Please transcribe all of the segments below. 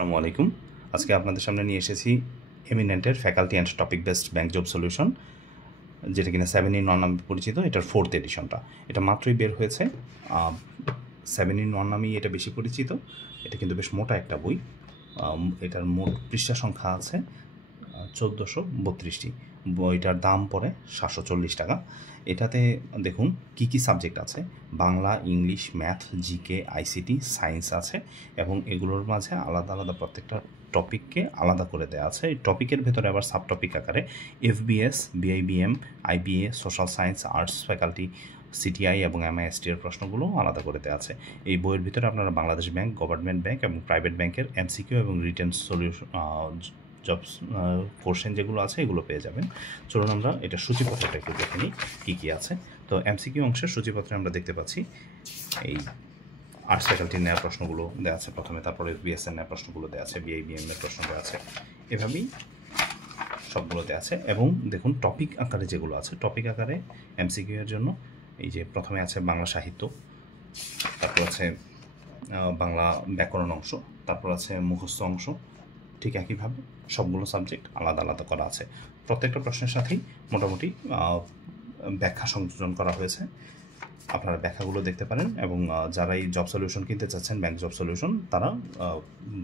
আসসালামু আলাইকুম। আজকে আপনাদের সামনে নিয়ে এসেছি এমিনেন্টের faculty and topic based bank job solution, যেটা কিনা 7-in-1 নামে পরিচিত। এটার 4th এডিশনটা এটা মাত্রই বের হয়েছে। 7-in-1 নামেই এটা বেশি পরিচিত। এটা কিন্তু বেশ মোটা একটা বই। এটার মোট পৃষ্ঠা সংখ্যা আছে 1432টি। বইটার দাম পড়ে 740 টাকা। এটাতে দেখুন কি কি সাবজেক্ট আছে: Bangla, English, math, GK, ICT, science আছে এবং এগুলোর মাঝে আলাদা আলাদা প্রত্যেকটা টপিককে আলাদা করে দেওয়া আছে। এই টপিকের ভেতরে আবার সাব টপিক আকারে FBS, BIBM, IBA, social science, arts faculty, CTI এবং এমআইএসটি এর প্রশ্নগুলো আলাদা করে দেওয়া আছে। এই বইয়ের ভিতরে আপনারা বাংলাদেশ ব্যাংক, গভর্নমেন্ট ব্যাংক এবং প্রাইভেট ব্যাংকের এমসিকিউ এবং রিটেন সলিউশন জবস কোশ্চেন যেগুলো আছে এগুলো পেয়ে যাবেন। চলুন আমরা এটা সূচিপত্রটা একটু দেখে নিই কী কী আছে। তো এমসিকিউ অংশের সূচিপত্রে আমরা দেখতে পাচ্ছি এই আর্টস ফ্যাকাল্টির নেওয়া প্রশ্নগুলো দেওয়া আছে প্রথমে, তারপরে এফবিএস এর নেওয়া প্রশ্নগুলো দেওয়া আছে, বিআইবিএম এর প্রশ্ন দেওয়া আছে, এভাবেই সবগুলোতে আছে। এবং দেখুন টপিক আকারে যেগুলো আছে, টপিক আকারে এমসিকিউ এর জন্য এই যে প্রথমে আছে বাংলা সাহিত্য, তারপর আছে বাংলা ব্যাকরণ অংশ, তারপর আছে মুখস্থ অংশ। ঠিক একইভাবে সবগুলো সাবজেক্ট আলাদা আলাদা করা আছে। প্রত্যেকটা প্রশ্নের সাথেই মোটামুটি ব্যাখ্যা সংযোজন করা হয়েছে। আপনারা ব্যাখ্যাগুলো দেখতে পারেন এবং যারা এই জব সলিউশন কিনতে চাচ্ছেন, ব্যাংক জব সলিউশন, তারা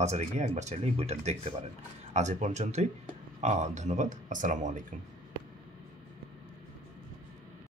বাজারে গিয়ে একবার চাইলে এই বইটা দেখতে পারেন। আজ এ পর্যন্তই। ধন্যবাদ। আসসালামু আলাইকুম।